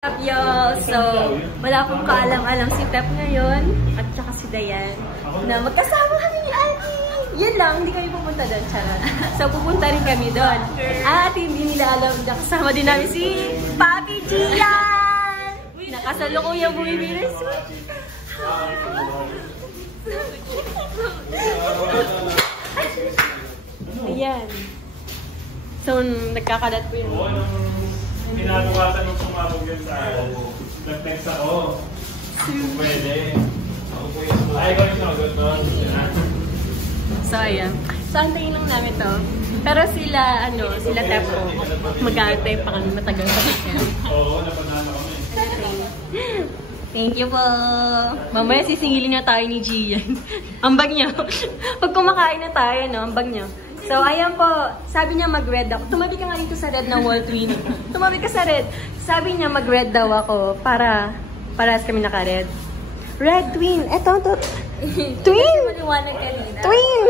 Up y'all! So, wala akong kaalam-alam si Pep ngayon at saka si Dayan na magkasama kami ni Ate. Yun lang, hindi kami pupunta doon, charot. So, pupunta rin kami doon. At hindi nila alam na kasama din namin si Papi Gian! Nakasalukuyang bumibili ng sweet. Ayan. So, nagkakalat po yun. Pinabukasan nung sumabog yun sa akin. Nag-text ako. Pwede. Ay, ko rin sinagot nun. So, ayan. So, antayin lang namin to. Pero sila, sila Tepo, mag-aantay pa kami matagal pa siya. Oo, napanalo kami. Thank you po. Mamaya sisingilin na tayo ni Gian. Ambag niya. Pag kumakain na tayo, ambag niya. So, ayan po. Sabi niya mag-red ako. Tumabi ka nga dito sa red ng wall twin. Tumabi ka sa red. Sabi niya mag-red daw ako para parehas kami naka-red. Red twin. Eto, to. Twin! Twin!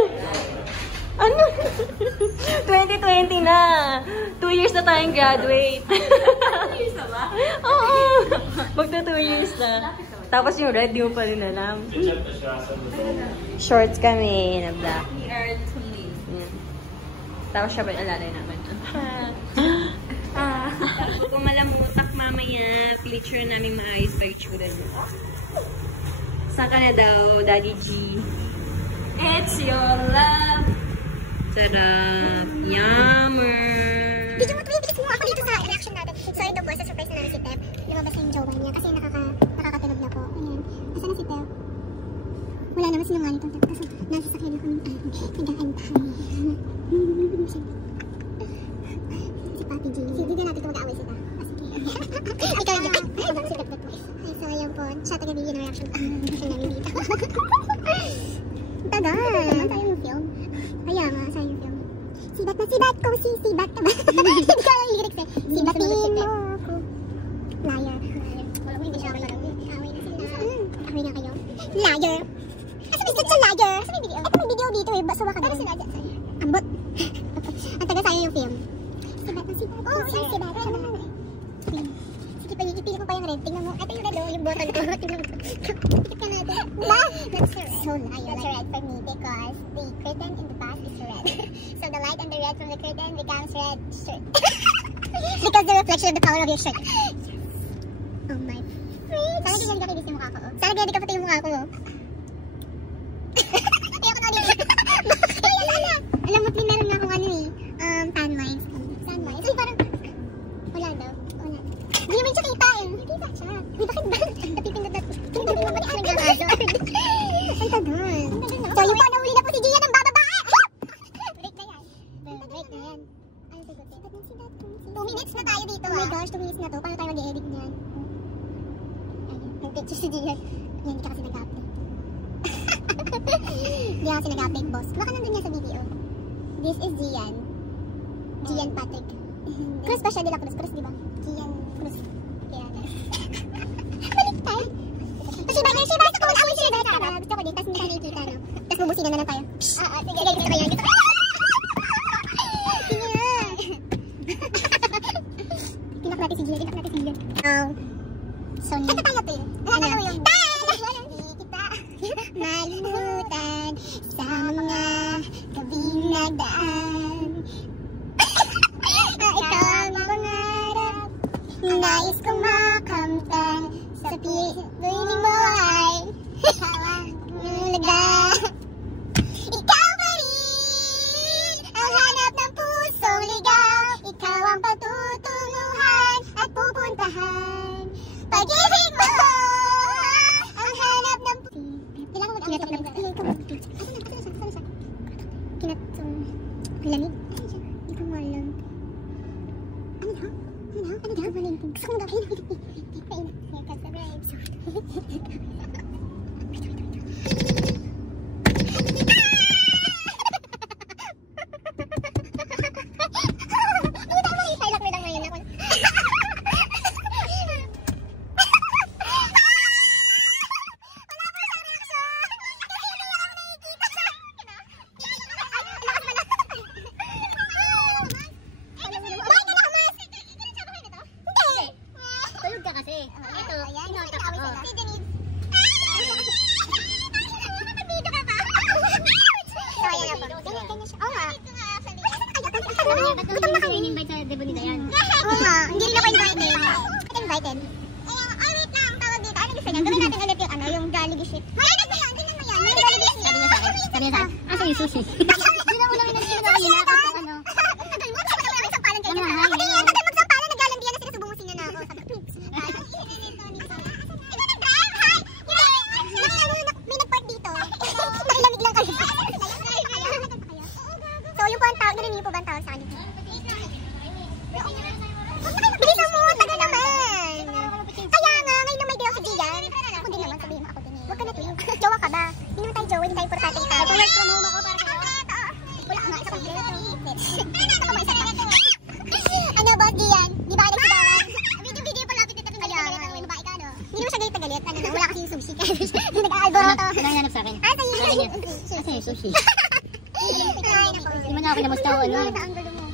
Ano? 2020 na. 2 years na tayong graduate. 2 years na ba? Oo. Magta 2 years na. Tapos yung red, di mo pa rin alam. Shorts kami na black. We are twins. Tapos siya ba yung alalay naman? Kung malamutak mamaya, picture namin maayos pa yung tsura niya. Saan ka na daw, Daddy G? It's your love. Sarap. Yummer. Video mo, bilis mo ako dito sa reaction natin. So ito po, sa surprise na namin si Tep. Lumabas na yung jowa niya kasi nakakatunog na po. Ayan. Asa na si Tep? Wala naman sinungaling itong Tep kasi nasa sakyan ako ng nag-aantahay. Si Papi G. Hindi na natin ito mag-aaway sila. Ikaw yun. Si Tep na po. So ayan po, siya taga-video na reaction namin dito. Tagal. Naman tayo yung film. Kaya nga, sa'yo yung film. Sibat na sibat ko, sibat ka ba? Hindi ko alam yung lyrics eh. Sibatin mo ako. Liar. Wala mo, hindi siya akin marami. Away na sila. Away na kayo. Liar. Asa may sa liar? Asa may video? Ito may video dito eh. Basuwa ka doon. Pero sila dyan sa'yo. Ambot. Ang taga sa'yo yung film. Sibat na sibat ko, sibat ka ba? Sige, pagigipili ko pa yung red. Tingnan mo. Ito yung red o, yung bottle ko. Tingnan mo. Tikip ka natin. That's red. So liar. That's red for me because the curtain in the past is red. So the light and the red from the curtain becomes red shirt. Because the reflection of the power of your shirt. Oh my fridge. Sana ganyan ka kinis yung mukha ko. Sana ganyan ka pati yung mukha ko. Ayoko na ulit. Alam mo, meron na akong tan lines. Tan lines? Ay, parang wala daw. Wala. Hindi naman siya kita eh. Kita siya. Di bakit ba? Napipindot na. Pindot mo ba ni Arang Gamazo? Ang tagal. So yung panahuli na po si Gia ng bababa. Break na yan. Break na yan. Ay, sagutin. 2 minutes na tayo dito ah. Oh my gosh, 2 minutes na to. Paano tayo mag-edit niyan? Ayun, nag-picture si Gia. Yan, hindi ka kasi nag-update. Hindi ka kasi nag-update, boss. Baka nandun niya sa video. This is Gian. Gian Patrick. Cruz pa siya, de la Cruz. Cruz, di ba? Gian Cruz. Kaya na. Baliktay. Shiba, gusto ko mag-away siya. Gusto ko din, tapos minsan nakikita, no? Tapos bubusina na lang tayo. Sige, gusto ko yan. Tinak natin si Gian. So, kanta tayo to yun. Ano yung hindi kita malimutan sa mga gabing nagdaan. Ikaw ang pangarap, nais kong makamtan. Sa piling mo ay hawang nalaga. Ikaw pa rin ang hanap ng pusong ligaw. Ikaw ang patutunguhan at pupuntahan. Pag-ibig mo ang hanap ng kailangan mo kinatok lang. Kinatong lamig. Hindi ko malam. Ano daw? Gusto ko magawin. Tulog ka kasi? sushi. Ito, si Denise. Nakabito ka pa. So, ayan na po. Ganyan siya. Oo nga. Ba't naman kayo in-invite sa debut ni Dayan? Oo nga, hindi rin ako invited. Ba't invited? Ay, wait lang, tawag dito. Ano gusto niya? Gawin natin ulit yung yung Jollibee ship. Tingnan mo yan, tingnan mo yan. May Jollibee ship. Sabi niya sa akin. Asa yung sushi? Yun ang ulang inasino na kanina. Tagal mo, tagal mo namin sampalan kayo. Tagal magsampalan, naglalandian na sila, subungusin na ako. May nag-park dito. Nakilamig lang kayo. So, yung po ang tawag, ganun yung po ba ang tawag sa kanila? Bilisan mo, tagal naman. Kaya nga, ngayon na may day ako si Gian. Ako din naman, sabihin mo ako din. Huwag ka na din. Jowa ka ba? Hindi naman tayo jowa, hindi tayo importanteng tao. Work from home ako para kayo. Wala ka nga, isa kompleto. Ano ba, Gian? Di ba nagsigawan? Video pa lapit dito. Kaya nga, may babae ka, no? Hindi naman siya galit-galit. Wala kasi yung sushi. Nag-aalboroto. Ano nanap sa akin? Sa'yo. Asa yung sushi? Hindi mo na ako kinamusta o ano. Ang gulo mo.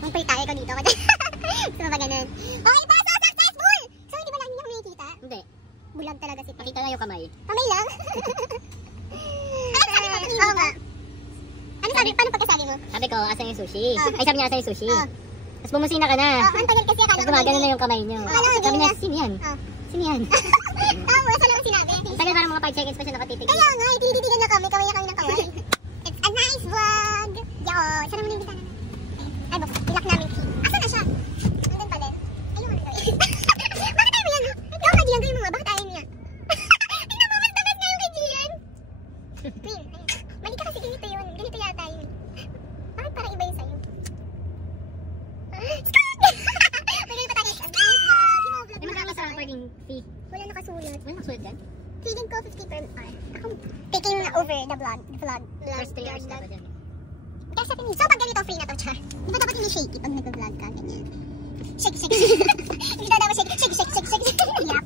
Ang palitaya ko dito. Gusto mo ba ganun? Okay pa, so successful! So, hindi ba lang niya nakikita? Hindi. Bulag talaga si Pai. Pakita lang yung kamay. Kamay lang? Ano sabi mo? Oo nga. Ano sabi? Paano pagkasabi mo? Sabi ko, asa yung sushi? Ay, sabi niya, asa yung sushi? Oh. Tapos bumusina ka na. Ang tagal kasi akala Tapos gumagano na yung kamay niyo. Sabi niya, sino yan? Sino yan? Tapos, ano lang sinabi? Tagal parang mga 5 seconds pa siya nakatitig. Kaya nga, itititigan na kami. Kaway na kami ng kaway. It's a nice vlog! Yo, sana mo na imbitahan namin. Ay, bok, ilak namin key. Asa na siya? Nandun pa din. Ayun nga gawin. Bakit tayo yan? Ikaw ka, Gian, gawin mo nga. Bakit tayo niya? Tingnan mo, mas tagas na yung kay Gian. Queen, ayun. Mali ka kasi ganito yun. Ganito yata yun. Bakit parang iba yun sa'yo? Pwede pa tayo. Nice vlog. Ay, magkama sa recording fee. Wala nakasulat. Wala nakasulat dyan? Feeling ko 50 per hour. Ako, taking over the vlog. First 3 hours dapat dyan. Kaya sa akin, so pag ganito free na to, char. Di ba dapat ini-shake it pag nag-vlog ka, ganyan? Shake, shake, shake. Hindi na dapat shake, shake, shake, shake, shake. Yap.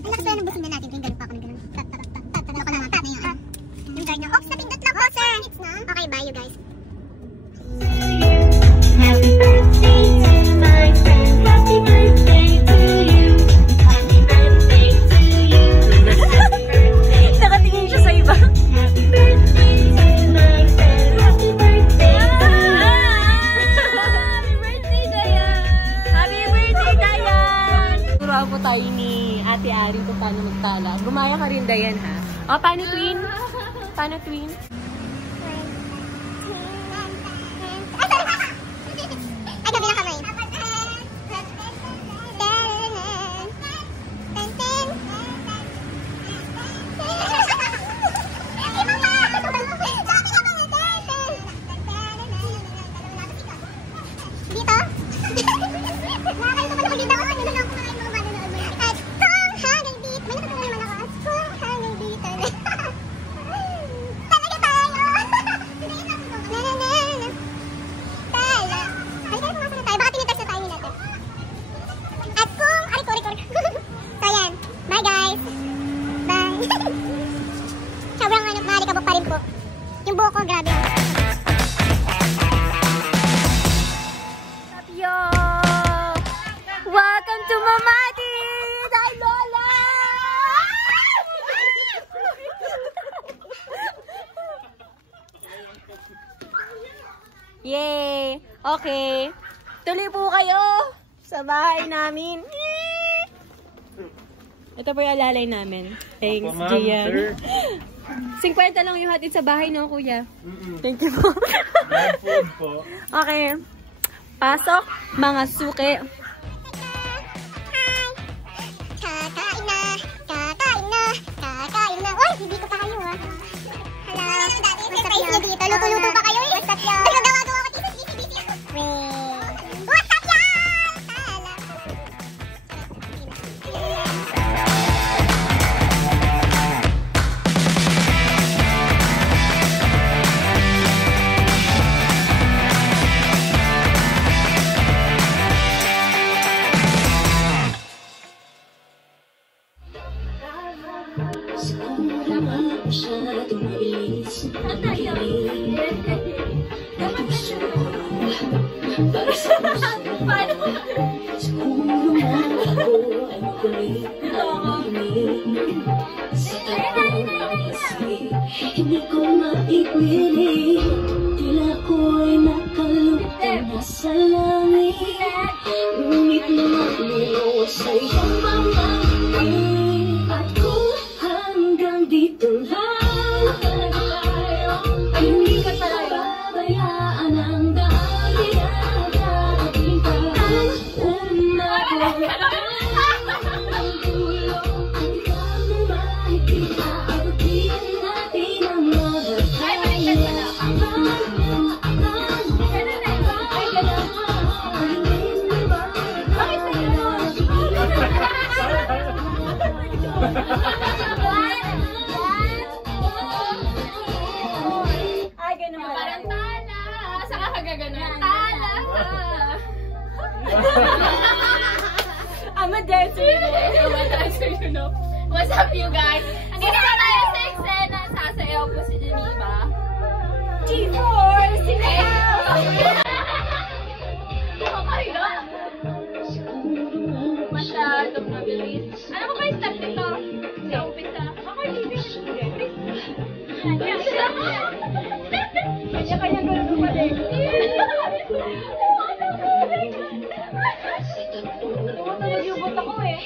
Ang lakas na ng busin na natin, kung ganun pa ako ng ganun. Ako na nga, na yun. Yung guard na, oops, napindot na ko, sir. Okay, bye you guys. Happy birthday to my friend. Happy birthday to you. Happy birthday to you. Nakatingin siya sa iba. Happy birthday to my friend. Happy birthday to you. Happy birthday, Dayan! Happy birthday, Dayan! Turuan po tayo ni Ate Ari kung paano magtala. Gumaya ka rin, Dayan, ha? O, paano twin? Paano twin? Ay, gabi na kamay. Dito? Nakakalimutan ko dito ako. Ano lang kumain mo ba nanood mo? At kung hanggang dito. May natutunan naman ako. Kung hanggang dito. Talaga tayo! Nananana. Tala. Ay, tayo pumasok na tayo. Baka tinitest na tayo natin. At kung... Ay, sorry. So, yan. Bye, guys. Bye. Sobrang malikabok pa rin po. Yung buhok ko, grabe. Yo! Welcome to Mamati! Dahil Lola! Yay! Okay. Tuloy po kayo sa bahay namin. Ito po yung alalay namin. Thanks, Ma'am, Gian. sir. 50 lang yung hatid sa bahay, no, kuya? Thank you po. Bad food po. Okay. Pasok, mga suki. Hi! Kakain na! Uy, hindi ko pa kayo, ha? Hello! Masarap yan. Luto-luto pa kayo, eh? Masarap yan. Nagagawa-gawa ko dito. Masarap yan! Tala. Paano? Hindi ko maipilit, tila ko'y nakalutang nasa langit. Ngunit lumaklilo sa iyong mga ngiti. At kung hanggang dito lang tayo, ay hindi ka pababayaan ang daan dinadating ka. Umabot ang dulo, at ikaw na makikita. Abutin natin ang mga kaya. Ay, ganun ba? Parang tala. Saka ka gaganon. Tala ka. I'm a dancer. I'm a dancer, you know. What's up, you guys? Andito na tayo sa eksena. Sasayaw po si Geneva. G4! Singayaw! Okay ba? Masyadong mabilis. Ano ko ba yung step nito? Sa umpisa. Ako yung Kanya-kanya ganun kumalik. Tumutulog yung buto ko eh.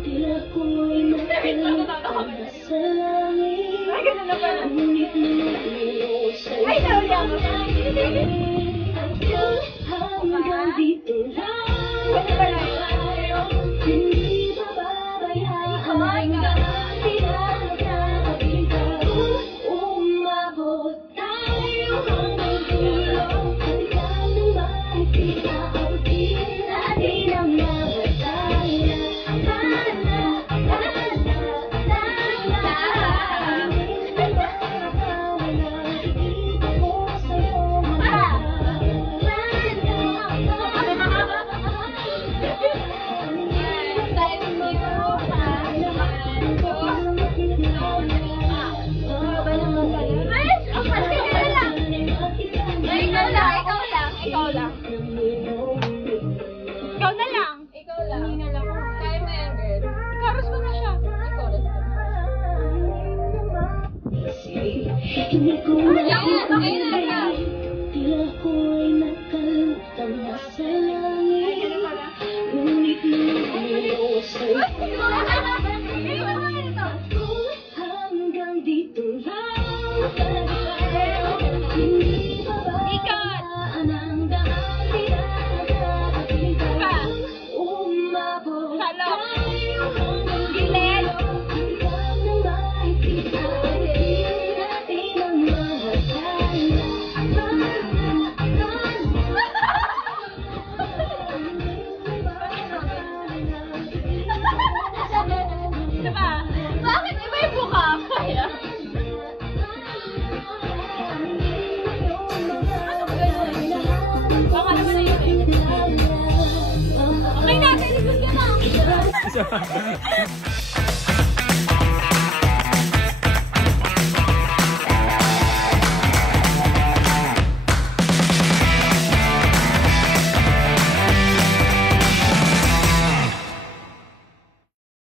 Tila ko'y nakalutang sa langit. Ay, ganun na pala. Ngunit lumaklilo sa Ay, nauli ako. hanggang dito lang tayo. Hindi bababayaan ang daan dinadating ka. Umabot tayo hanggang dulo, at ikaw na makikita. Abutin natin ang mga kaya. Ikaw lang. Ikaw na lang. Ikaw lang. Hihingal ako. Kaya mo yan, girl. Ikaros mo na siya. Ikaros mo. Hindi ko Ayun na. tila ko'y nakalutang nasa langit. Ngunit lumaklilo sa kung hanggang dito lang tayo. Hindi bababayaan ang daan dinadating ka. Umabot tayo hanggang dulo, at ikaw na makikita. Abutin natin ang mga kaya. Diba? Bakit iba yung buka? Kaya? Baka naman na yun eh. Okay na, very good ka na.